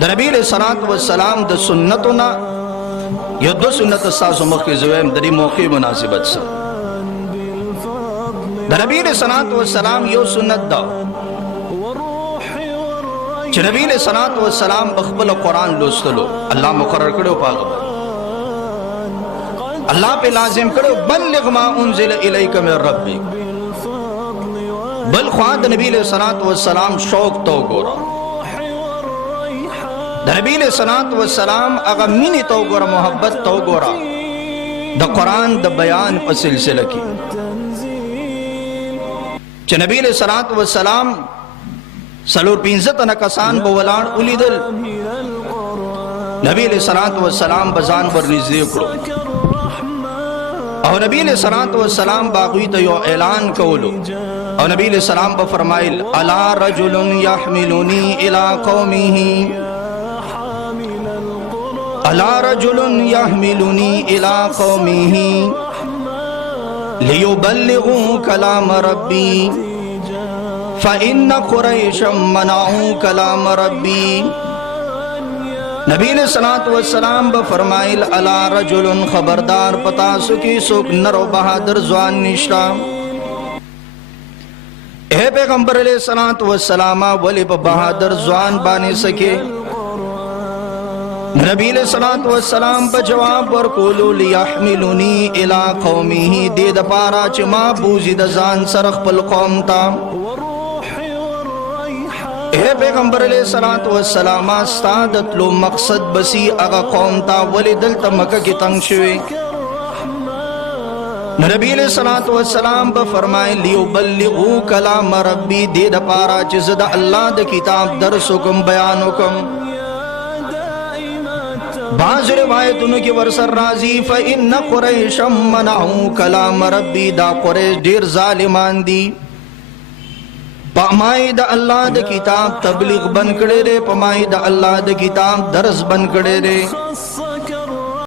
د نبی علیہ الصلوۃ والسلام د سنتنا یو دو سنت استاسو مخکې زویم د دې موقع مناسبت سره د نبی علیہ الصلوۃ والسلام یو سنت دا چې نبی علیہ الصلوۃ والسلام خپل قرآن لوستلو الله مقرر کړو پاغه الله په لازم کړو بلغ ما انزل الیک من ربک بل خوا د نبی علیہ الصلوۃ والسلام شوق تو ګورا د نبی علیہ الصلوۃ والسلام هغه مینې تو ګورا محبت تو ګورا د قرآن د بیان په سلسله کې چې نبی علیہ الصلوۃ والسلام سلور 15 تنه کسان په ولاړ ولیدل نبی علیہ الصلوۃ والسلام بزان ورنږدې کړو او نبی علیہ الصلوۃ والسلام باغوی ته یو اعلان کولو او نبی علیہ السلام به فرمایل الا رجل يحملني الى قومه الا رجل يحملني الى قومه ليبلغوا كلام ربي فإن قريشا منعوا كلام ربي نبی علیہ الصلوۃ والسلام به فرمایل الا رجل خبردار پتا سکی سوک نرو بہادر ځوان نشتا اے پیغمبر علیہ الصلوۃ والسلام ولی په بہادر ځوان باندې سکے نبی علیہ الصلوۃ والسلام په جواب ورکولو لیحملنی الی قومه دې د پارا چې ما بوزي د ځان سره خپل قوم ته اے پیغمبر علیہ الصلوۃ والسلام استادت لو مقصد بسی اغا قوم تا ولی دلتا مکہ کی تنگ شوی نبی علیہ الصلوۃ والسلام با فرمائے لیبلغو کلام ربی دے دا پارا چیز دا اللہ دا کتاب درسکم بیانکم بعض روایتوں کی ورسر رازی فإن قریشا منعو کلام ربی دا قریش دیر ظالمان دی پامائی دا اللہ دا کتاب تبلیغ بن کڑے رے پامائی دا اللہ دا کتاب درس بن کڑے رے